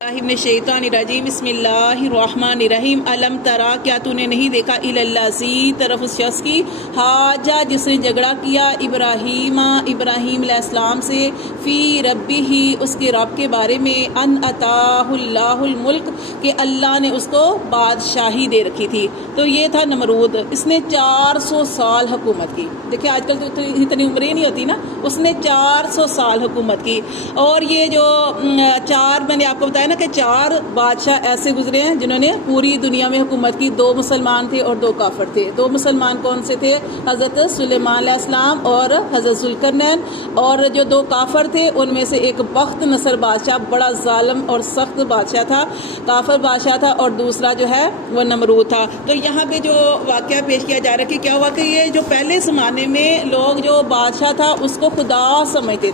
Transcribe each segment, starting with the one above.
शैतानिर्रजीम बिस्मिल्लाहिर्रहमानिर्रहीम अलम तरा, क्या तूने नहीं देखा इलल्लाज़ी तरफ उस शख्स की हाजा जिसने झगड़ा किया इब्राहीम अलैहिस्सलाम से फ़ी रब्बिही उसके रब के बारे में अन अताहुल्लाहुल मुल्क कि अल्लाह ने उसको बादशाही दे रखी थी। तो ये था नमरूद, इसने 400 साल हुकूमत की। देखिए आजकल तो इतनी उम्रें नहीं होती ना, उसने 400 साल हुकूमत की। और ये जो मैंने आपको बताया ना कि 4 बादशाह ऐसे गुजरे हैं जिन्होंने पूरी दुनिया में हुकूमत की। 2 मुसलमान थे और 2 काफिर थे। 2 मुसलमान कौन से थे? हज़रत सुलेमान अलैहिस्सलाम और हज़रत ज़ुल्करनैन। और जो 2 काफिर थे उनमें से एक बख्त नसर बादशाह, बड़ा जालिम और सख्त बादशाह था, काफिर बादशाह था, और दूसरा जो है वो नमरूद था। तो यहाँ पे जो वाक़या पेश किया जा रहा है कि क्या हुआ कि ये जो पहले ज़माने में लोग जो बादशाह था उसको खुदा समझते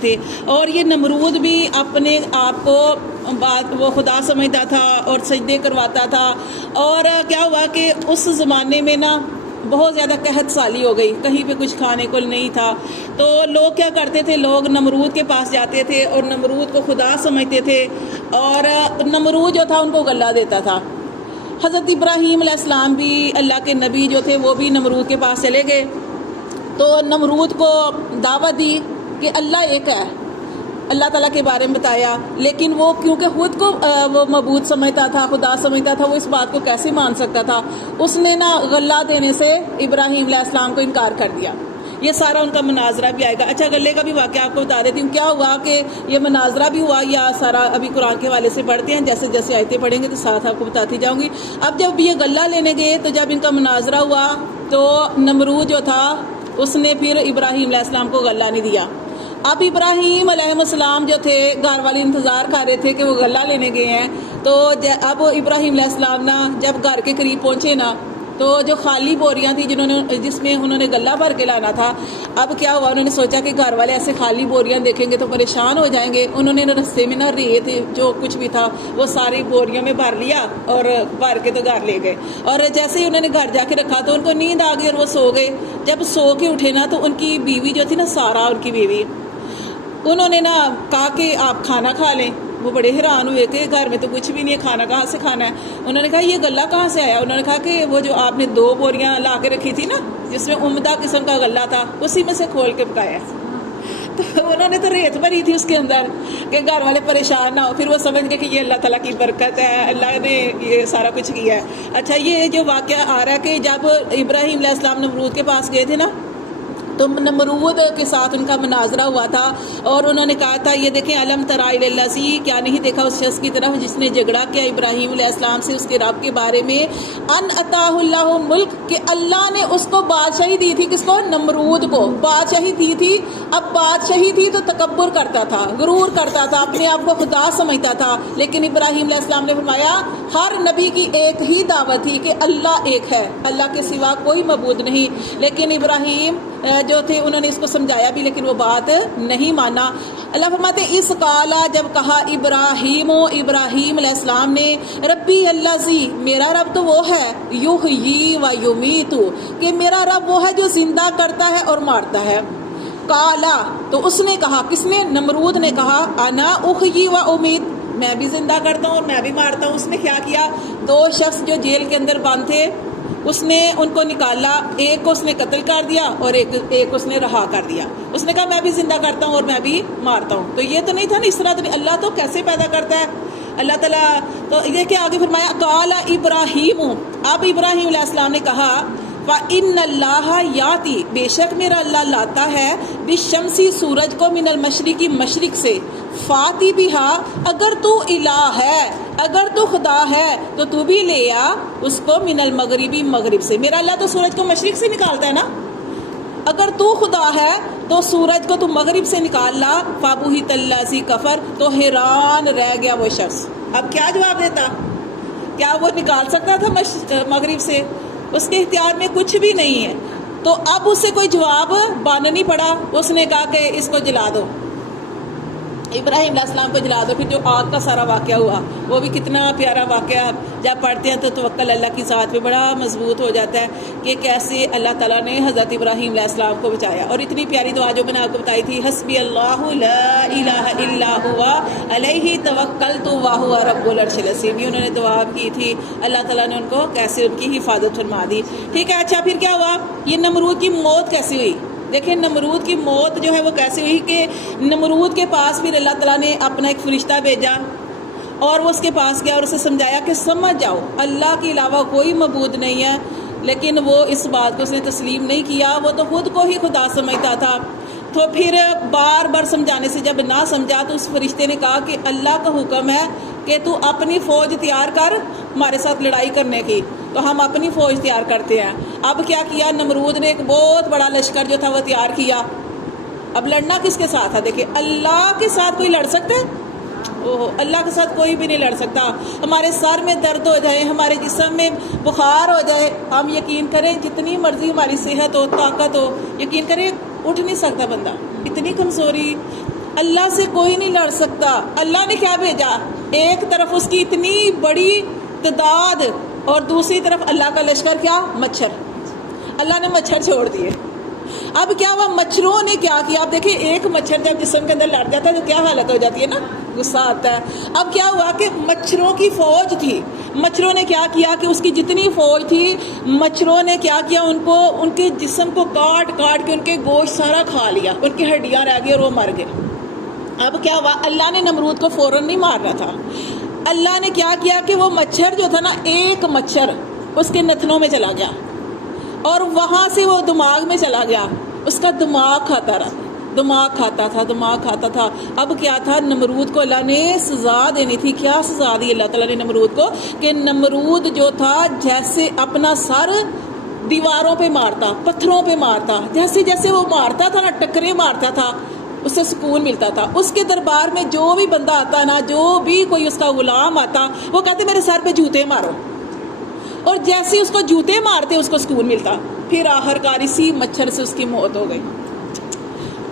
थे, और ये नमरूद भी अपने आप को वो खुदा समझता था और सजदे करवाता था। और क्या हुआ कि उस ज़माने में ना बहुत ज़्यादा कहत साली हो गई, कहीं पे कुछ खाने को नहीं था। तो लोग क्या करते थे, लोग नमरूद के पास जाते थे और नमरूद को खुदा समझते थे, और नमरूद जो था उनको गल्ला देता था। हज़रत इब्राहीम अलैहिस्सलाम भी, अल्लाह के नबी जो थे, वो भी नमरूद के पास चले गए। तो नमरूद को दावत दी कि अल्लाह एक है, अल्लाह ताला के बारे में बताया, लेकिन वो क्योंकि खुद को वो मबूद समझता था, खुदा समझता था, वो इस बात को कैसे मान सकता था। उसने ना गल्ला देने से इब्राहीम अलैहिस्सलाम को इनकार कर दिया। ये सारा उनका मुनाजरा भी आएगा। अच्छा, गले का भी वाक़या आपको बता देती हूँ। क्या हुआ कि ये मुनाजरा भी हुआ, या सारा अभी कुरान के हवाले से पढ़ते हैं, जैसे जैसे आयतें पढ़ेंगे तो साथ आपको बताती जाऊँगी। अब जब ये गल्ला लेने गए तो जब इनका मुनाजरा हुआ तो नमरूद जो था उसने फिर इब्राहीम अलैहिस्सलाम को गल्ला नहीं दिया। अब इब्राहीम अलैहिस्सलाम जो थे, घर वाले इंतज़ार कर रहे थे कि वो गल्ला लेने गए हैं। तो अब इब्राहीम अलैहिस्सलाम ना जब घर के करीब पहुँचे ना, तो जो खाली बोरियां थी जिसमें उन्होंने गल्ला भर के लाना था, अब क्या हुआ, उन्होंने सोचा कि घर वाले ऐसे खाली बोरियां देखेंगे तो परेशान हो जाएंगे। उन्होंने रस्ते में ना रेत जो कुछ भी था वो सारी बोरियों में भर लिया और भर के तो घर ले गए। और जैसे ही उन्होंने घर जाके रखा तो उनको नींद आ गई और वो सो गए। जब सो के उठे ना तो उनकी बीवी जो थी ना, सारा उनकी बीवी, उन्होंने ना कहा कि आप खाना खा लें। वो बड़े हैरान हुए कि घर में तो कुछ भी नहीं है, खाना कहाँ से खाना है। उन्होंने कहा ये गल्ला कहाँ से आया? उन्होंने कहा कि वो जो आपने 2 बोरियां ला के रखी थी ना, जिसमें उम्दा किस्म का गल्ला था, उसी में से खोल के पकाया। तो उन्होंने तो रेत भरी थी उसके अंदर कि घर वाले परेशान ना हो। फिर वो समझ गए कि ये अल्लाह ताला की बरकत है, अल्लाह ने ये सारा कुछ किया है। अच्छा, ये जो वाक़या आ रहा है कि जब इब्राहीम अलैहिस्सलाम नमरूद के पास गए थे ना, तो नमरूद के साथ उनका मुनाजरा हुआ था और उन्होंने कहा था, ये देखें, अलम तरा इलल्लाज़ी, क्या नहीं देखा उस शख्स की तरफ जिसने झगड़ा किया इब्राहीम अलैहिस्सलाम से उसके रब के बारे में, अन अताहुल्लाहु मुल्क, कि अल्लाह ने उसको बादशाही दी थी। किसको? नमरूद को बादशाही दी थी। अब बादशाही थी तो तकब्बुर करता था, गुरूर करता था, अपने आप को खुदा समझता था। लेकिन इब्राहीम अलैहिस्सलाम ने फरमाया हर नबी की एक ही दावत थी कि अल्लाह एक है, अल्लाह के सिवा कोई मबूद नहीं। लेकिन इब्राहीम जो थे उन्होंने इसको समझाया भी, लेकिन वो बात नहीं माना। अल्लाह फरमाते इस काला, जब कहा इब्राहीम अलैहिस्सलाम ने, रब्बी अल्लाज़ी, मेरा रब तो वो है, युहयी व युमीतु, कि मेरा रब वो है जो जिंदा करता है और मारता है। काला, तो उसने कहा, किसने? नमरूद ने कहा, अना उहयी व उमीत, मैं भी जिंदा करता हूँ और मैं भी मारता हूँ। उसने क्या किया? 2 शख्स जो जेल के अंदर बंद थे उसने उनको निकाला, एक को उसने कत्ल कर दिया और एक उसने रहा कर दिया। उसने कहा मैं भी जिंदा करता हूँ और मैं भी मारता हूँ। तो ये तो नहीं था ना, इस तरह तो नहीं। अल्लाह तो कैसे पैदा करता है अल्लाह ताला। तो ये क्या आगे फरमाया, काला इब्राहीम, अब इब्राहीम अलैहिस्सलाम ने कहा, व इन्नल्लाह याती, बेशक मेरा अल्लाह लाता है, बिशम्सी, सूरज को, मिनल मशरिकी, मशरिक से, फाती बिहा, अगर तू इलाह है, अगर तू खुदा है तो तू भी ले आ उसको, मिनल मगरिबी, मगरिब से। मेरा अल्लाह तो सूरज को मशरिक से निकालता है ना, अगर तू खुदा है तो सूरज को तू मगरिब से निकाल ला। फाबूही तल्लाजी कफर, तो हैरान रह गया वो शख्स। अब क्या जवाब देता? क्या वो निकाल सकता था मगरिब से? उसके इख्तियार में कुछ भी नहीं है। तो अब उसे कोई जवाब बांधना नहीं पड़ा। उसने कहा कि इसको जला दो। ابراہیم علیہ السلام کو جلا دو. پھر جو آگ کا سارا واقعہ ہوا وہ بھی کتنا پیارا واقعہ، جب پڑھتے ہیں تو توکل اللہ کی ذات پہ بڑا مضبوط ہو جاتا ہے کہ کیسے اللہ تعالیٰ نے حضرت ابراہیم علیہ السلام کو بچایا. اور اتنی پیاری دعا جو میں نے آپ کو بتائی تھی، حسبی اللہ لا الہ الا ہوا علیہ توکلت وہو رب العرش العظیم، یہ انہوں نے دعا کی تھی. اللہ تعالیٰ نے ان کو کیسے ان کی حفاظت فرما دی. ٹھیک ہے. اچھا پھر کیا ہوا، یہ نمرود کی موت کیسی ہوئی؟ دیکھیں نمرود کی موت جو ہے وہ کیسے ہوئی کہ نمرود کے پاس پھر اللہ تعالیٰ نے اپنا ایک فرشتہ بھیجا اور وہ اس کے پاس گیا اور اسے سمجھایا کہ سمجھ جاؤ اللہ کے علاوہ کوئی معبود نہیں ہے. لیکن وہ اس بات کو اس نے تسلیم نہیں کیا، وہ تو خود کو ہی خدا سمجھتا تھا. تو پھر بار بار سمجھانے سے جب نہ سمجھا تو اس فرشتے نے کہا کہ اللہ کا حکم ہے کہ تو اپنی فوج تیار کر ہمارے ساتھ لڑائی کرنے کی. تو ہم اپنی فوج تیار کرتے ہیں. اب کیا کیا نمرود نے، ایک بہت بڑا لشکر جو تھا وہ تیار کیا. اب لڑنا کس کے ساتھ تھا؟ دیکھیں اللہ کے ساتھ کوئی لڑ سکتا ہے؟ اللہ کے ساتھ کوئی بھی نہیں لڑ سکتا. ہمارے سر میں درد ہو جائے، ہمارے جسم میں بخار ہو جائے، ہم یقین کریں جتنی مرضی ہماری صحت ہو، طاقت ہو، یقین کریں اٹھ نہیں سکتا بندہ، اتنی کمزوری. اللہ سے کوئی نہیں لڑ سکتا. اللہ نے کیا بھیجا؟ ایک طرف اس کی اتنی بڑی تعداد اور دوسری طرف اللہ کا لشکر، کیا؟ مچھر. اللہ نے مچھر چھوڑ دیے. اب کیا ہوا، مچھروں نے کیا کیا؟ آپ دیکھیں ایک مچھر جب جسم کے اندر لڑ جاتا ہے تو کیا حالت ہو جاتی ہے نا، غصہ آتا ہے. اب کیا ہوا کہ مچھروں کی فوج تھی. مچھروں نے کیا کیا کہ اس کی جتنی فوج تھی، مچھروں نے کیا کیا، ان کو ان کے جسم کو کاٹ کاٹ کے ان کے گوشت سارا کھا لیا، ان کی ہڈیاں رہ گئی اور وہ مر گئے. اب کیا ہوا، اللہ نے نمرود کو فوراً نہیں مارنا تھا. اللہ نے کیا کیا کہ وہ مچھر جو تھا نا، ایک مچھر اس کے نتنوں میں چلا گیا اور وہاں سے وہ دماغ میں چلا گیا. اس کا دماغ کھاتا رہا، دماغ کھاتا تھا. اب کیا تھا، نمرود کو اللہ نے سزا دینی تھی. کیا سزا دی اللہ تعالیٰ نے نمرود کو کہ نمرود جو تھا جیسے اپنا سر دیواروں پہ مارتا، پتھروں پہ مارتا، جیسے جیسے وہ مارتا تھا نا، ٹکرے مارتا تھا، اس سے سکون ملتا تھا. اس کے دربار میں جو بھی بندہ آتا نا، جو بھی کوئی اس کا غلام آتا، وہ کہتے میرے سر پہ جوتے مارو، اور جیسے اس کو جوتے مارتے اس کو سکون ملتا. پھر آخرکار اسی مچھر سے اس کی موت ہو گئی.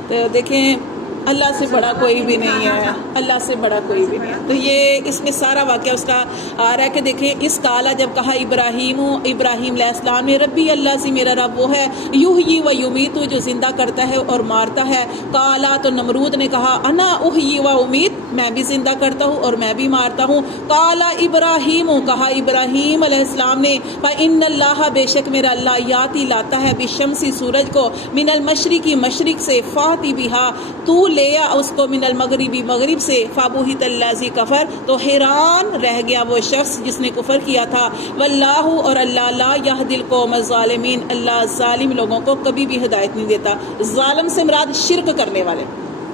تو دیکھیں اللہ سے بڑا کوئی بھی نہیں ہے، اللہ سے بڑا کوئی بھی نہیں ہے. تو یہ اس میں سارا واقعہ اس کا آ رہا ہے کہ دیکھیں اس کالا جب کہا ابراہیم علیہ السلام نے، ربی اللہ سے میرا رب وہ ہے، یحیی و یمیت جو زندہ کرتا ہے اور مارتا ہے. کالا تو نمرود نے کہا، انا احیی و امیت، میں بھی زندہ کرتا ہوں اور میں بھی مارتا ہوں. کالا ابراہیم، کہا ابراہیم علیہ السلام نے، فإن اللہ، بے شک میرا اللہ، یاتی لاتا ہے، بالشمس سورج کو، من المشرقی مشرق سے، فاتی بہا تو لے آ اس کو، من المغربی مغرب سے، فابوہت الذی کفر، تو حیران رہ گیا وہ شخص جس نے کفر کیا تھا. واللہ، اور اللہ، لا یہدی القوم الظالمین، اللہ ظالم لوگوں کو کبھی بھی ہدایت نہیں دیتا. ظالم سے مراد شرک کرنے والے.